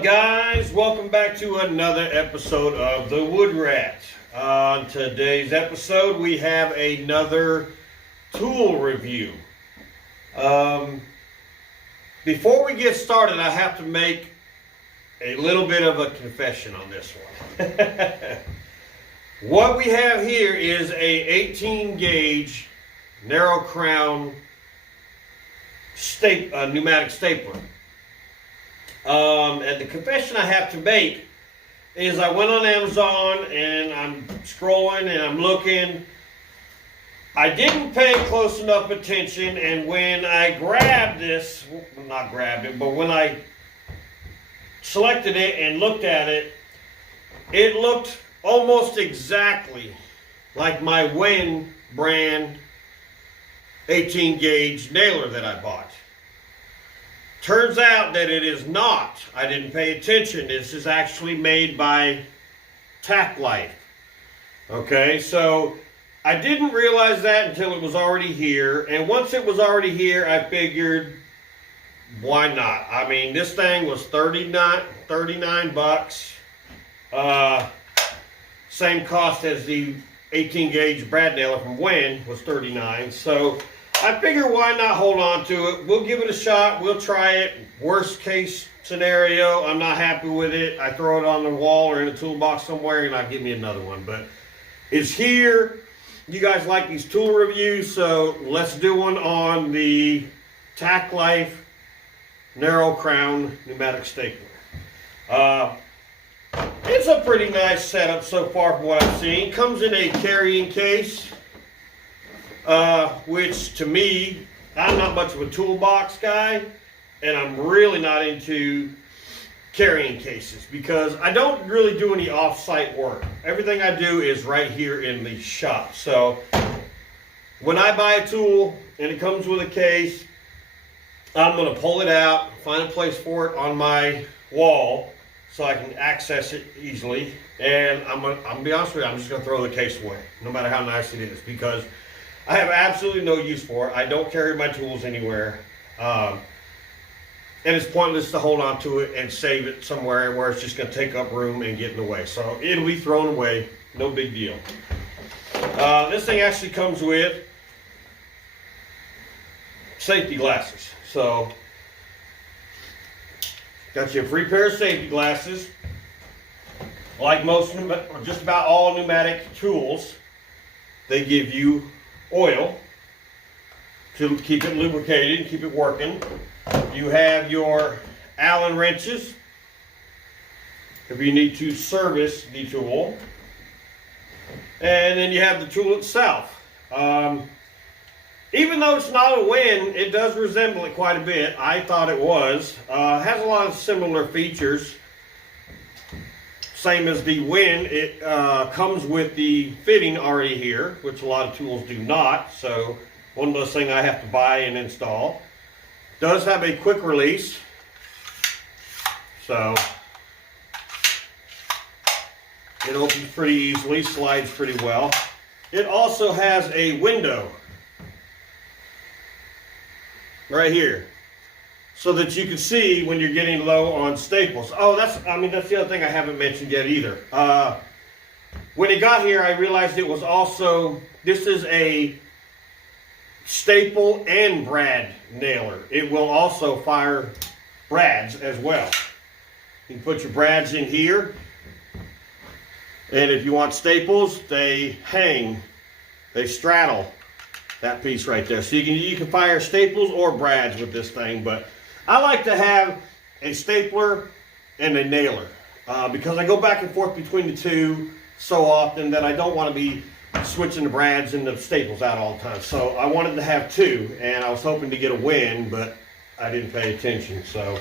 up, guys? Welcome back to another episode of The Wood Rat. On today's episode, we have another tool review. Before we get started, I have to make a little bit of a confession on this one. What we have here is a 18 gauge narrow crown pneumatic stapler. And the confession I have to make is I went on Amazon and I'm scrolling and I'm looking. I didn't pay close enough attention, and when I grabbed this, not grabbed it, but when I selected it and looked at it, it looked almost exactly like my Win brand 18 gauge nailer that I bought. Turns out that it is not. I didn't pay attention. This is actually made by Tacklife. Okay, so I didn't realize that until it was already here. And once it was already here, I figured, why not? I mean, this thing was $39 bucks. Same cost as the 18 gauge brad nailer from Win was $39. So I figure why not hold on to it. We'll give it a shot. We'll try it. Worst case scenario, I'm not happy with it, I throw it on the wall or in a toolbox somewhere and I'll give me another one. But it's here. You guys like these tool reviews, so let's do one on the Tacklife narrow crown pneumatic stapler. It's a pretty nice setup so far from what I've seen. Comes in a carrying case. Which to me, I'm not much of a toolbox guy, and I'm really not into carrying cases because I don't really do any off-site work. Everything I do is right here in the shop. So when I buy a tool and it comes with a case, I'm going to pull it out, find a place for it on my wall so I can access it easily, and I'm going to be honest with you, I'm just going to throw the case away, no matter how nice it is, because I have absolutely no use for it. I don't carry my tools anywhere. And it's pointless to hold on to it and save it somewhere where it's just going to take up room and get in the way. So it'll be thrown away. No big deal. This thing actually comes with safety glasses. So got you a free pair of safety glasses. Like most, or just about all pneumatic tools, they give you oil to keep it lubricated and keep it working. You have your Allen wrenches if you need to service the tool, and then you have the tool itself. Even though it's not a Win, it does resemble it quite a bit. I thought it was. Has a lot of similar features. Same as the Win, it comes with the fitting already here, which a lot of tools do not. So one of those things I have to buy and install. Does have a quick release. So it opens pretty easily, slides pretty well. It also has a window right here, so that you can see when you're getting low on staples. Oh, that's the other thing I haven't mentioned yet either. When it got here, I realized it was also, this is a staple and brad nailer. It will also fire brads as well. You can put your brads in here, and if you want staples, they hang, they straddle that piece right there. So you can fire staples or brads with this thing, but I like to have a stapler and a nailer because I go back and forth between the two so often that I don't want to be switching the brads and the staples out all the time. So I wanted to have two, and I was hoping to get a Win, but I didn't pay attention. So,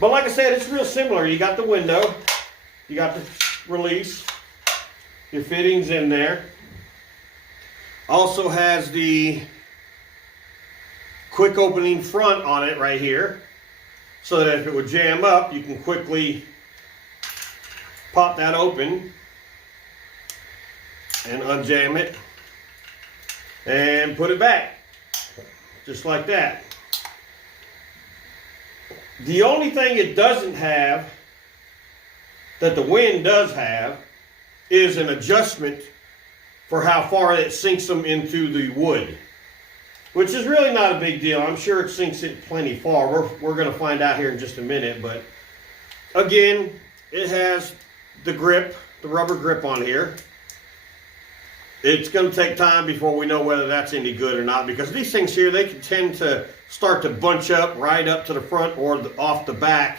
but like I said, it's real similar. You got the window, you got the release, your fittings in there. Also has the quick opening front on it right here, so that if it would jam up, you can quickly pop that open and unjam it and put it back, just like that. The only thing it doesn't have, that the wind does have, is an adjustment for how far it sinks them into the wood, which is really not a big deal. I'm sure it sinks it plenty far. We're going to find out here in just a minute, but again, it has the grip, the rubber grip on here. It's going to take time before we know whether that's any good or not, because these things here, they can tend to start to bunch up right up to the front or off the back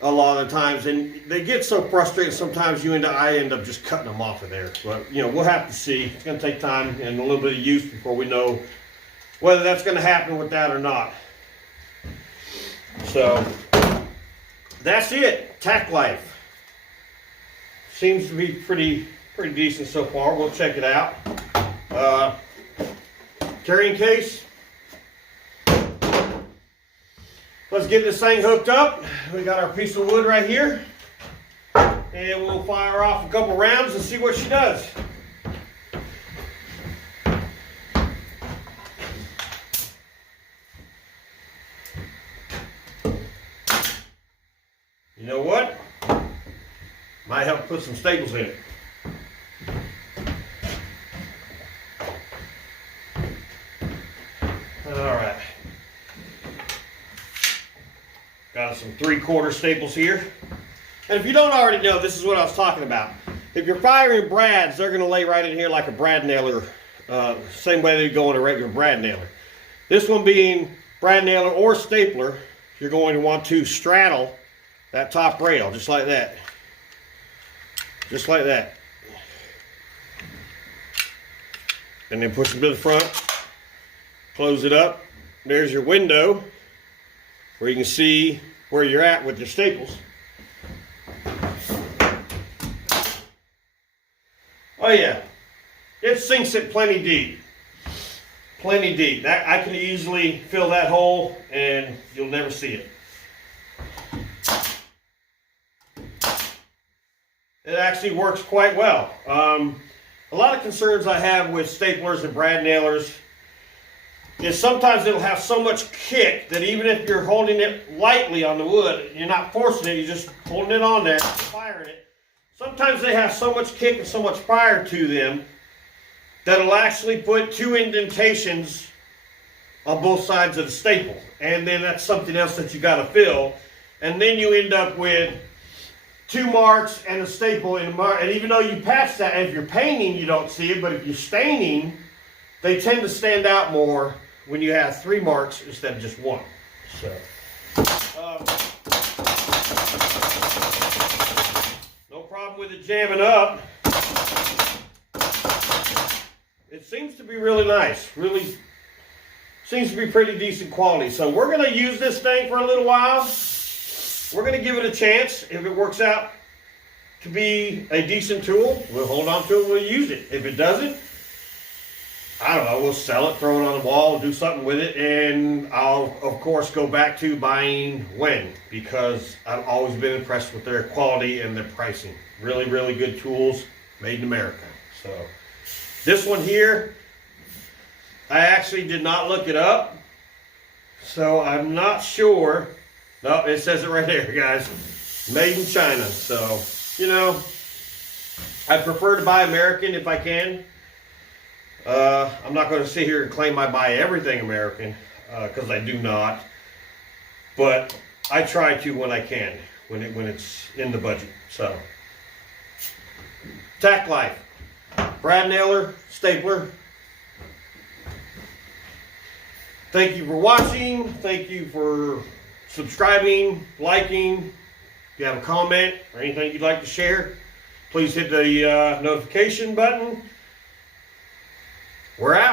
a lot of the times, and they get so frustrated sometimes I end up just cutting them off of there. But you know, we'll have to see. It's going to take time and a little bit of use before we know whether that's going to happen with that or not. So that's it. Tacklife seems to be pretty decent so far. We'll check it out. Carrying case. Let's get this thing hooked up. We got our piece of wood right here, and we'll fire off a couple rounds and see what she does. You know what? Might help put some staples in it. Alright. Got some 3/4 staples here. And if you don't already know, this is what I was talking about. If you're firing brads, they're going to lay right in here like a brad nailer. Same way they go on a regular brad nailer. This one being brad nailer or stapler, you're going to want to straddle that top rail, just like that. Just like that. And then push them to the front. Close it up. There's your window where you can see where you're at with your staples. Oh yeah, it sinks it plenty deep. Plenty deep. I can easily fill that hole and you'll never see it. It actually works quite well. A lot of concerns I have with staplers and brad nailers is sometimes it'll have so much kick that even if you're holding it lightly on the wood, you're not forcing it, you're just holding it on there, firing it. Sometimes they have so much kick and so much fire to them that it'll actually put 2 indentations on both sides of the staple. And then that's something else that you got to fill. And then you end up with 2 marks and a staple in a mark. And even though you patch that, and if you're painting, you don't see it, but if you're staining, they tend to stand out more when you have 3 marks instead of just 1. So, no problem with it jamming up. It seems to be really nice. Really seems to be pretty decent quality. So we're going to use this thing for a little while. We're going to give it a chance. If it works out to be a decent tool, we'll hold on to it, we'll use it. If it doesn't, I don't know, we'll sell it, throw it on the wall, do something with it, and I'll, of course, go back to buying Wen, because I've always been impressed with their quality and their pricing. Really, really good tools, made in America. So, this one here, I actually did not look it up, so I'm not sure. No, it says it right there, guys. Made in China. So, you know, I prefer to buy American if I can. I'm not going to sit here and claim I buy everything American, because I do not. But I try to when I can, when it's in the budget. So, Tacklife, brad nailer, stapler. Thank you for watching. Thank you for subscribing, liking. If you have a comment or anything you'd like to share, please hit the notification button. We're out.